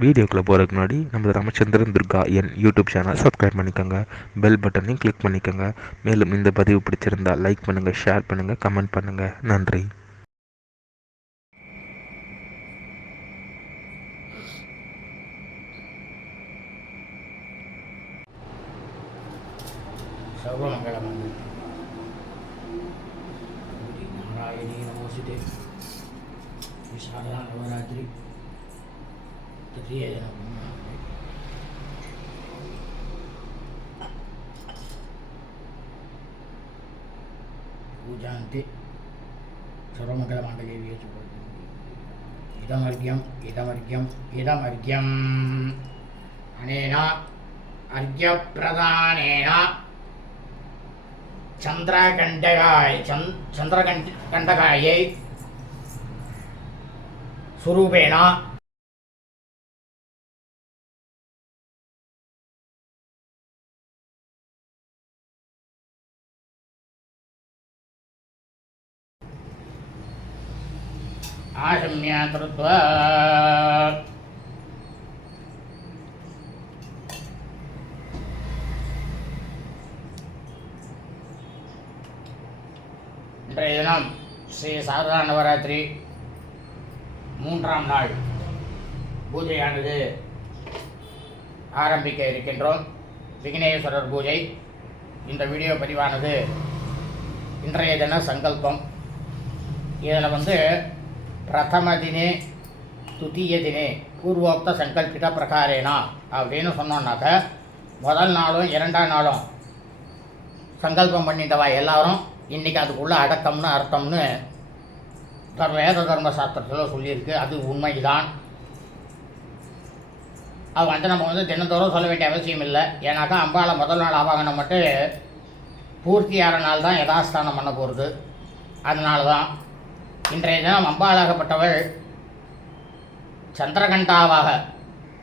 வீடியோக்குள்ளே போகிறதுக்கு முன்னாடி நம்ம ராமச்சந்திரன் துர்கா என் யூடியூப் சேனல் சப்ஸ்கிரைப் பண்ணிக்கோங்க, பெல் பட்டனையும் கிளிக் பண்ணிக்கோங்க. மேலும் இந்த பதிவு பிடிச்சிருந்தால் லைக் பண்ணுங்கள், ஷேர் பண்ணுங்கள், கமெண்ட் பண்ணுங்கள். நன்றி. சர்வமங்கலம் நாராயணி நமோஸ்துதே. சாரதா நவராத்திரி तृतीय पूजान्ते सर्वमङ्गलमाङ्गल्ये इदमर्घ्यम् अनेन अर्घ्यप्रदानेन चन्द्रकण्टकायै स्वरूपेण आशम्य कृत्वा இன்றைய தினம் ஸ்ரீ சாரதா நவராத்திரி 3ஆம் நாள் பூஜையானது ஆரம்பிக்க இருக்கின்றோம். விக்னேஸ்வரர் பூஜை. இந்த வீடியோ பதிவானது இன்றைய தின சங்கல்பம். இதில் பிரதம தினே துதிய தினே பூர்வோக்த சங்கல்பித பிரகாரேனா அப்படின்னு சொன்னோன்னாக்க, முதல் நாளும் 2ஆம் நாளும் சங்கல்பம் பண்ணிட்டவா எல்லாரும் இன்றைக்கி அதுக்குள்ளே அடக்கம்னு அர்த்தம்னு வேத தர்ம சாஸ்திரத்தில் சொல்லியிருக்கு. அது உண்மைதான். அது நம்ம தினந்தோறும் சொல்ல வேண்டிய அவசியம் இல்லை. ஏன்னாக்கா அம்பாளை முதல் நாள் ஆவாகனம் மட்டும் பூர்த்தியான நாள் தான் யதாஸ்தானம் பண்ண போகிறது. அதனால தான் இன்றைய தினம் அம்பாளாகப்பட்டவள் சந்திரகண்டாவாக,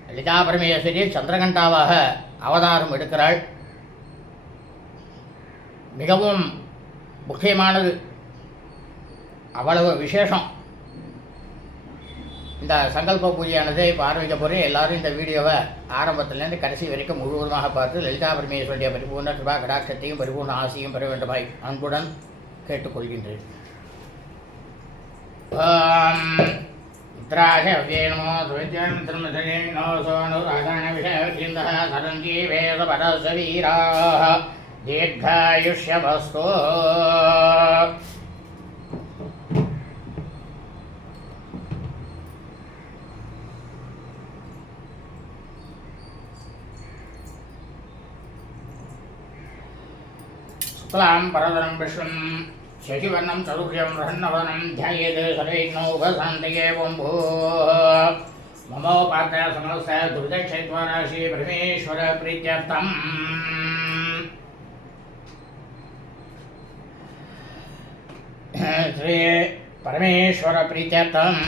லலிதா பரமேஸ்வரி சந்திரகண்டாவாக அவதாரம் எடுக்கிறாள். மிகவும் முக்கியமானது, அவ்வளவு விசேஷம். இந்த சங்கல்ப பூஜையானது இப்போ ஆரம்பிக்க போகிறேன். எல்லோரும் இந்த வீடியோவை ஆரம்பத்துலேருந்து கடைசி வரைக்கும் முழுவதுமாக பார்த்து லலிதா பரமேஸ்வரியுடைய பரிபூர்ண கிருபா கடாட்சத்தையும் பரிபூர்ண ஆசையும் பெற வேண்டுமாய் அன்புடன் கேட்டுக்கொள்கின்றேன். உத்ராசவ்யே நமோ சுவித்யாமித்ரமதனே நோ சோனுராதான விஷயவிந்தः சரஞ்சீவேத பரசவீராः தீர்காயுஷ்யவஸ்து. சுக்லாம் பரதரம் விஷ்ணும் शशिवर्णं चतुर्भुजं प्रसन्नवदनं ध्यायेत् सर्वविघ्नोपशान्तये ओं भूः ममोपात्तः समस्तः दुर्दक्षयित्वा श्री परमेश्वर प्रीत्यर्थम् श्री परमेश्वर प्रीत्यर्थम्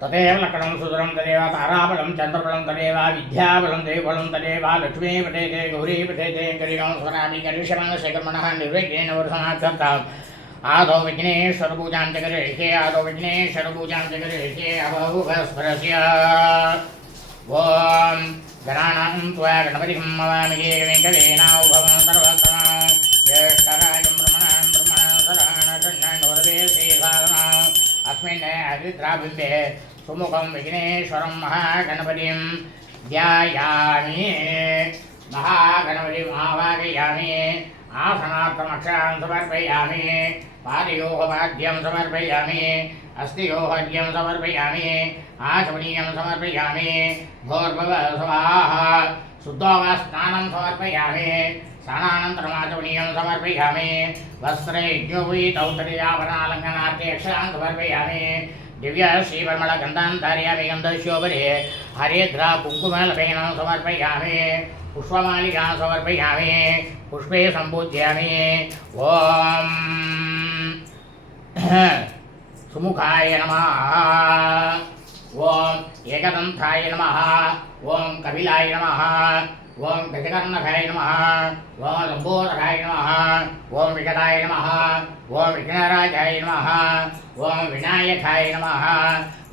तदेव लक्ष्मणं सुदरं तदेव ताराबलं चन्द्रबलं तदेव विद्याबलं देवबलं तदेव लक्ष्मी पठेते गौरी पठेते करिणं स्वरामि करिष्यमाणशेखरमणः निर्विघ्नेन वर्षमाचर्ताम् आदौ विघ्नेश्वरपूजां च करिष्ये अभूभस्परस्य ॐ गणानां त्वा गणपतिं नमामि वेङ्कटेनाभवं सर्वतमां ज्येष्ठराजं ब्रह्मणान् वरदे श्रीसाधनाम् अस्मिन् अदिद्राबिम्बे सुमुखं विघ्नेश्वरं महागणपतिं ध्यायामि। महागणपतिम् आवाहयामि। आसनार्थमक्षरान् समर्पयामि। पादयोः पाद्यं समर्पयामि। अस्थियोः अर्घ्यं समर्पयामि। आचमनीयं समर्पयामि। भोर्भुवः स्वाहा। शुद्धोपस्नानं समर्पयामि। स्नानानन्तरमाचमनीयं समर्पयामि। वस्त्रयज्ञोपवीतौतर्याभरणालङ्कनार्थे अक्षरान् समर्पयामि। दिव्य श्रीपरिमलगन्धान् धारयामि। गन्धस्योपरि हरिद्रा कुङ्कुमलपेनं समर्पयामि। पुष्पमालिकां समर्पयामि। पुष्पे सम्पूज्यामि। ॐ सुमुखाय नमः। ॐ एकदन्ताय नमः। ॐ कपिलाय नमः। ओम गजकर्णकाय नमः ओम लंबोदराय नमः ओम विकटाय नमः ओम विघ्नराजाय नमः ओम विनायकाय नमः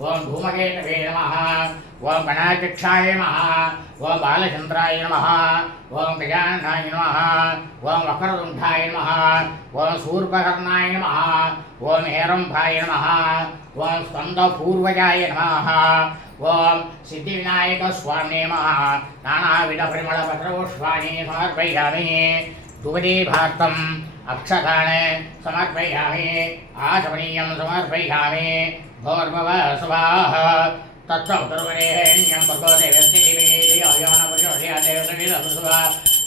ओम धूमकेतवे नमः ओम गणाध्यक्षाय नमः ओम बालचंद्राय नमः ओम गजाननाय नमः ओम वक्रतुंडाय नमः ओम शूर्पकर्णाय नमः ओम हेरंभाय नमः ओम स्कंदपूर्वजाय नमः ओम सिद्धिविनायक स्वामी नमः नानाविध परिमल पत्रपुष्पाणि समर्पयामि धूपदे भारतम् अक्षतान् समर्पयामि आचमनीयं समर्पयामि भोर्भव स्वाहा तत्सवितुर्वरेण्यं भर्गो देवस्य धीमहि धियो यो न प्रचोदयात्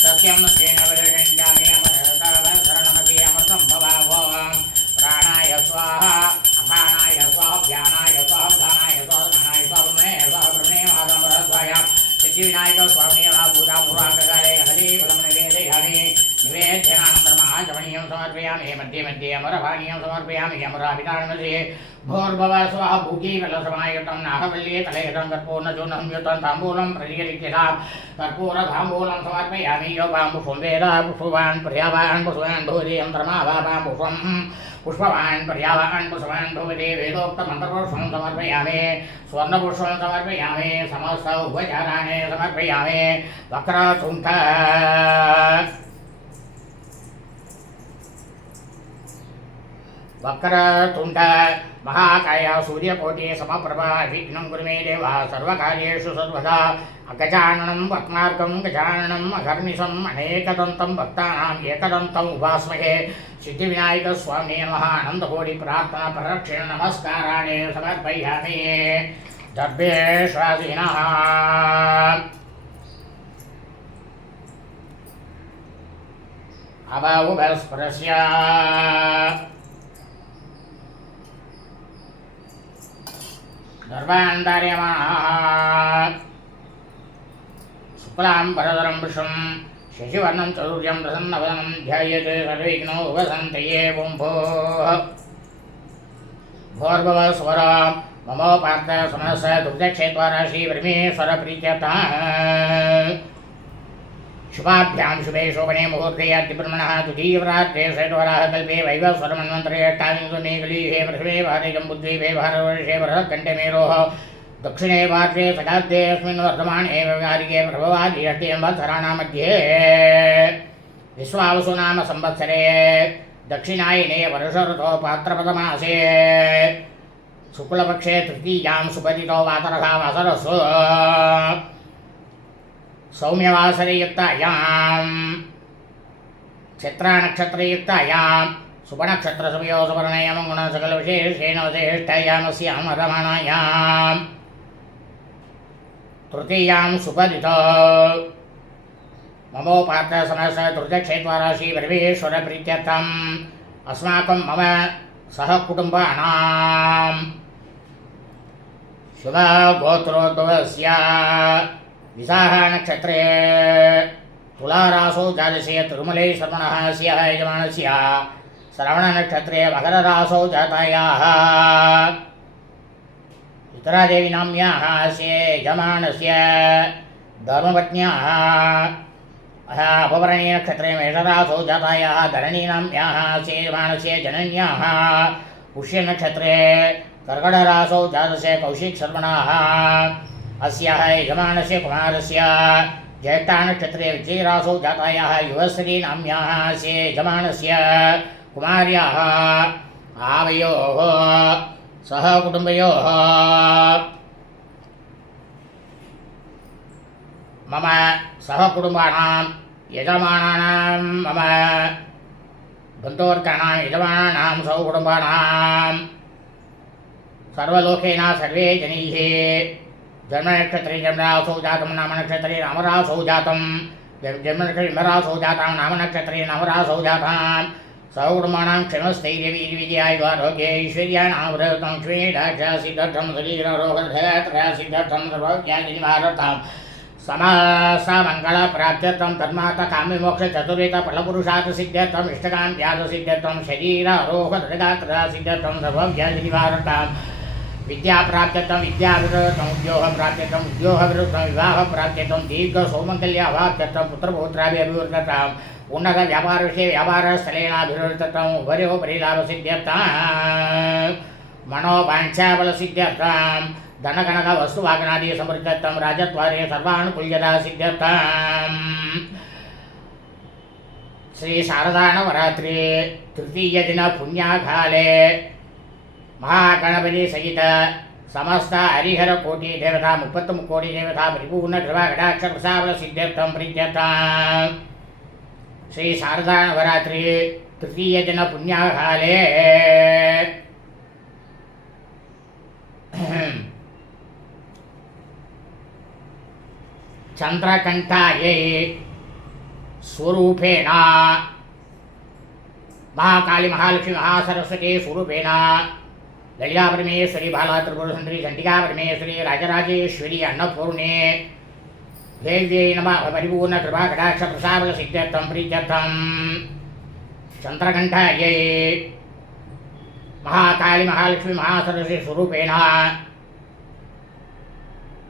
सत्यं नस्येन परिषिञ्चामि अमृतवर्धनमसि अमृतं भवाभोगं प्राणाय स्वाहा अपानाय स्वाहा व्यानाय स्वाहा उदानाय स्वाहा दानाय स्वाहा ब्रह्मणे महादमरद्वय सिद्धिविनायक स्वामी भूता पूर्वाङ्गकाले हरिफलं निवेदयामि निवेद्यानन्तरम् आचमनीयं समर्पयामि मध्ये मध्ये अमरपानीयं समर्पयामि अमराभिधानमसि भोर्भव स्वाहा भूकीकलसमायुतं नागवल्ये तलयतं कर्पूर्णचूर्णं युतं ताम्बूलं प्रतिगलिख्यतां कर्पूरताम्बूलं समर्पयामि योपां वेद पुष्पवान् पर्यावान् पुष्पवान् भवति यन्त्रमावापां पुष्पवान् पर्यावान् पुष्पवान् भवति वेदोक्तमन्त्रपुष्पं समर्पयामि स्वर्णपुष्पं समर्पयामि समस्त उपचाराणि समर्पयामि वक्रतुण्ड वक्रतुण्ड महाकाय सूर्यकोटि समप्रभा विघ्नं कुरु मे देव सर्वकार्येषु सर्वदा गजाननं पद्मार्कं गजाननम् अहर्निशम् अनेकदन्तं भक्तानाम् एकदन्तम् उपास्महे सिद्धिविनायक स्वामी नमः आनन्दकोटि प्रार्थना प्रदक्षिण नमस्काराणि समर्पयामि दर्भेश्वासिनः अवउभस्परस्य सर्वान्तर्यमाणः शुक्लाम्बरधरं विष्णुं शशिवर्णं चतुर्भुजं प्रसन्नवदनं ध्यायेत् सर्वविघ्नोपशान्तये ओं भोर्भुवः स्वरा ममोपार्थ समनस्य दुर्दक्षेत्वाराशि परमेश्वरप्रीत्यर्थः शुभाभ्यां शुभे शोभने मुहूर्ते अद्यब्रह्मणः द्वितीयवरात्रे षड्वराः कल्पे वैवस्वरमन्वन्तरे अष्टाविंशमेकलीहे प्रथमे भारते जम्बुद्वीपे भारतवर्षे भरतकण्ठे मेरोः दक्षिणे भारते शताब्दे अस्मिन् वर्धमाने व्यवहारिके प्रभवादि अष्टयंवत्सराणां मध्ये विश्वावसु नाम संवत्सरे दक्षिणायने वर्षऋतौ भाद्रपदमासे शुक्लपक्षे तृतीयां सुपतितो वातरः वासरसु सौम्यवासरयुक्तायां क्षेत्रानक्षत्रयुक्तायां शुभनक्षत्रसमयो सुवर्णयां गुणसकलविशेषेण विशेष्टायामस्यां रमणायां तृतीयां सुपदितो ममोपार्थ समस्त दुर्दक्षेत्वाराशि परमेश्वरप्रीत्यर्थम् अस्माकं मम सहकुटुम्बानां शुभगोत्रोद्भवस्य विशाखा नक्षत्रे तुलारासौ जातस्य तिरुमले श्रवणः स्याः यजमानस्य श्रवणनक्षत्रे मकररासौ जातायाः चित्रादेवी नाम्याः अस्य यजमानस्य धर्मपत्न्याः अपवर्णे नक्षत्रे मेषरासौ जातायाः धरणी नाम्याः अस्य यजमानस्य जनन्याः पुष्यनक्षत्रे कर्कटरासौ जातस्य कौशिकशर्मणः अस्याः यजमानस्य कुमारस्य ज्येष्ठानक्षत्रे विजयरासौ जातायाः युवश्री नाम्याः अस्य यजमानस्य कुमार्याः आवयोः सह कुटुम्बयोः मम सहकुटुम्बानां यजमानानां मम बन्धुवर्गाणां यजमानानां सहकुटुम्बानां सर्वलोकेन सर्वे जनैः जन्मनक्षत्रे जन्मरासौ जातं नामनक्षत्रे रामरासौ जातं जन्मनक्षत्रे जन्मरासौ जातां नामनक्षत्रे नामरासौ जातां सहकुटुम्बानां क्षमस्थैर्यवीर्यविजयायुरारोग्ये ऐश्वर्याणावृतं श्वेदाक्षसिद्धर्थं शरीररोगसिद्धर्थं सर्वज्ञानिवारर्थं समस्तमङ्गलप्राप्त्यर्थं तन्माता काम्यमोक्षचतुर्विधफलपुरुषार्थ सिद्ध्यर्थम् इष्टकाम्यार्थसिद्ध्यर्थं शरीरारोगसिद्ध्यर्थं सर्वव्याधिनिवारर्थं विद्याप्राप्त्यर्थं विद्याविरुद्धम् उद्योगप्राप्त्यर्थम् उद्योगविरुद्धं विवाहप्राप्त्यर्थं दीर्घसौमङ्गल्याभाप्त्यर्थं पुत्रपौत्राभिवृद्धताम् उन्नतव्यापारविषये व्यापारस्थलेनाभिवृद्धताम् उभयोपरि लाभसिद्ध्यर्थं मनोवाञ्छाबलसिद्ध्यर्थं धनगणकवस्तुवाहनादि समृद्धर्थं राजद्वारे सर्वानुकूल्यता सिद्ध्यर्थम् श्री शारदानवरात्रि तृतीय दिन पुण्याकाले महागणपति सहित समस्त हरिहर कोटि देवता 33 कोटि देवता परिपूर्ण कृपा कटाक्ष प्रसाद सिद्ध्यर्थं प्रीत्यर्थं श्री शारदानवरात्रि तृतीय दिन पुण्याकाले चंद्रकंठायै स्वरूपेण महाकाली महालक्ष्मी महासरस्वती स्वरूपेण ललिता परमेश्वरी बाला त्रिपुर सुंदरी चंडिका परमेश्वरी राजराजेश्वरी अन्नपूर्णे देव्यै नमः परिपूर्ण कृपा कटाक्ष प्रसाद सिद्ध्यर्थं प्रीत्यर्थं चंद्रकंठायै महाकाली महालक्ष्मी महासरस्वती स्वरूपेण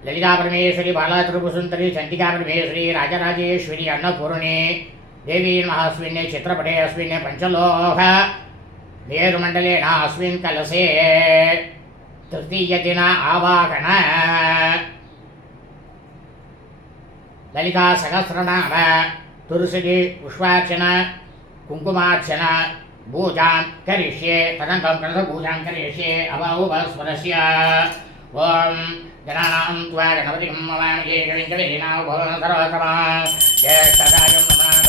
ललिता परमेश्वरी बाला त्रिपुर सुंदरी चंडिका परमेश्वरी राजराजेश्वरी अन्नपूर्णे देवी नमः चित्रपटे अस्मिन् पंचलोह मेरुमंडलेन अस्मिन् कलशे तृतीय दिन आवाहन ललिता सहस्रनाम तुलसी पुष्पार्चन कुंकुमार्चन पूजां करिष्ये तदनन्तरं कलशपूजां करिष्ये अवौभस्वरस्य ओम गणानां त्वा गणपतिं नमामि कविं भवन् सर्वतमा ज्येष्ठराजं नमामि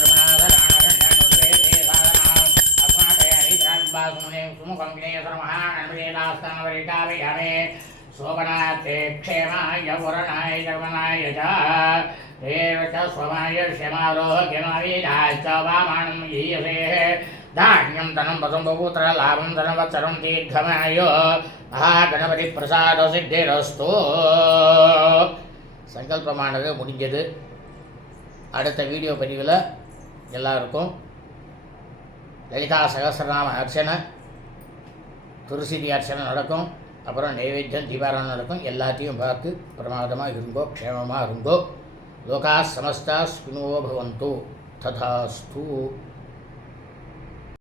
सुमुखं विनेश्वरमहागणपतिदास्तानवरिकावयामे शोभनार्थे क्षेमाय पुरणाय जर्मनाय च एव च स्वमाय क्षमारोग्यमावीराय च वामानं गीयसे धान्यं धनं वसं बहुपुत्र लाभं धनवत्सरं दीर्घमायो महागणपति प्रसाद सिद्धिरस्तु சங்கல்பமானது முடிஞ்சது. அடுத்த வீடியோ பதிவில் எல்லாருக்கும் லலிதா சகஸ்ரநாம அர்ச்சனை துளசி அர்ச்சனை நடக்கும். அப்புறம் நைவேத்தியம் தீபாராதனை நடக்கும். எல்லாத்தையும் பார்த்து பிரமாதமாக இருங்கோ, க்ஷேமமாக இருங்கோ. லோகா சமஸ்தா சுகினோ பவந்து. ததாஸ்து.